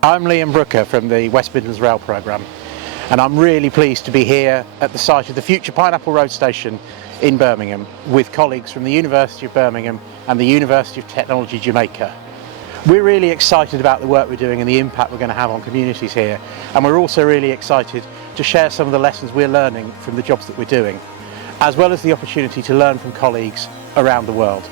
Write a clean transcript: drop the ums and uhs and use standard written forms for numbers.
I'm Liam Brooker from the West Midlands Rail Programme, and I'm really pleased to be here at the site of the future Pineapple Road Station in Birmingham with colleagues from the University of Birmingham and the University of Technology Jamaica. We're really excited about the work we're doing and the impact we're going to have on communities here, and we're also really excited to share some of the lessons we're learning from the jobs that we're doing, as well as the opportunity to learn from colleagues around the world.